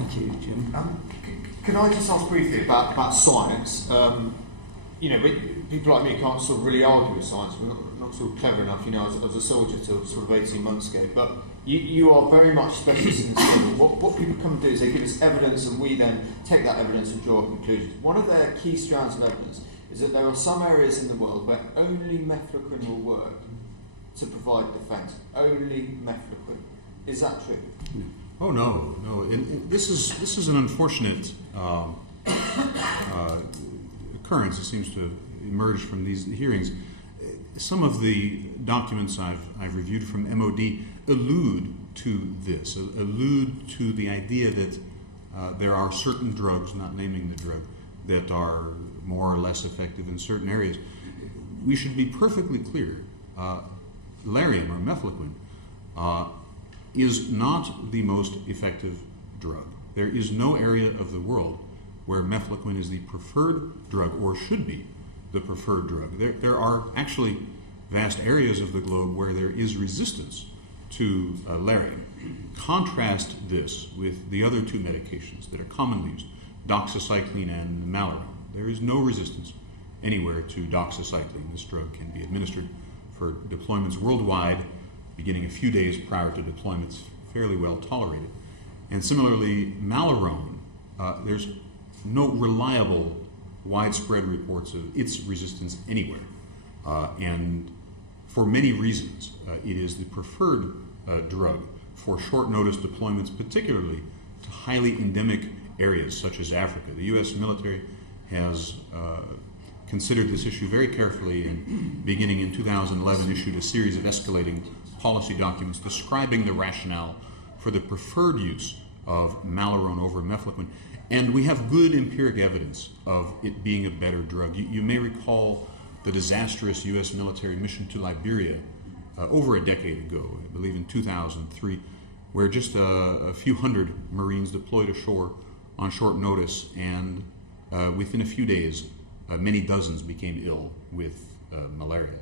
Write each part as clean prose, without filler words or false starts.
Thank you, Jim. Can I just ask briefly about science? People like me can't sort of really argue with science. We're not sort of clever enough, as a soldier to sort of 18 months ago. But you are very much specialists in this field. What people come and do is they give us evidence, and we then take that evidence and draw conclusions. One of their key strands of evidence is that there are some areas in the world where only mefloquine will work to provide defence. Only mefloquine. Is that true? Oh no. And this is an unfortunate occurrence that seems to emerge from these hearings. Some of the documents I've reviewed from MOD allude to this, allude to the idea that there are certain drugs, not naming the drug, that are more or less effective in certain areas. We should be perfectly clear. Lariam, or mefloquine, is not the most effective drug. There is no area of the world where mefloquine is the preferred drug, or should be the preferred drug. There are actually vast areas of the globe where there is resistance to Lariam. Contrast this with the other two medications that are commonly used, doxycycline and Lariam. There is no resistance anywhere to doxycycline. This drug can be administered for deployments worldwide, beginning a few days prior to deployments, fairly well tolerated. And similarly, Lariam, there's no reliable, widespread reports of its resistance anywhere. And for many reasons, it is the preferred drug for short notice deployments, particularly to highly endemic areas such as Africa. The U.S. military has considered this issue very carefully, and beginning in 2011 issued a series of escalating policy documents describing the rationale for the preferred use of Lariam over mefloquine. And we have good empiric evidence of it being a better drug. You may recall the disastrous U.S. military mission to Liberia over a decade ago, I believe in 2003, where just a few hundred Marines deployed ashore on short notice, and within a few days, many dozens became ill with malaria.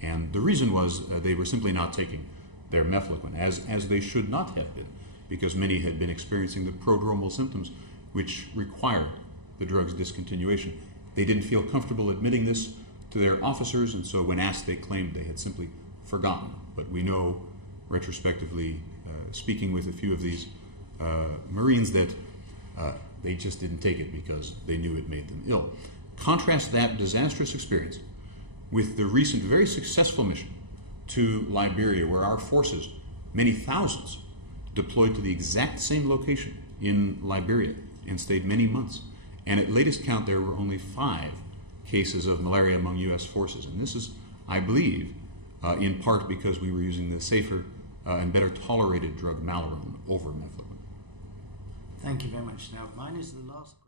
And the reason was they were simply not taking their mefloquine, as they should not have been, because many had been experiencing the prodromal symptoms which required the drug's discontinuation. They didn't feel comfortable admitting this to their officers, and so when asked, they claimed they had simply forgotten. But we know, retrospectively, speaking with a few of these Marines, that they just didn't take it because they knew it made them ill. Contrast that disastrous experience with the recent very successful mission to Liberia, where our forces, many thousands, deployed to the exact same location in Liberia and stayed many months. And at latest count, there were only 5 cases of malaria among U.S. forces. And this is, I believe, in part because we were using the safer and better tolerated drug Lariam over mefloquine. Thank you very much. Now, mine is the last question.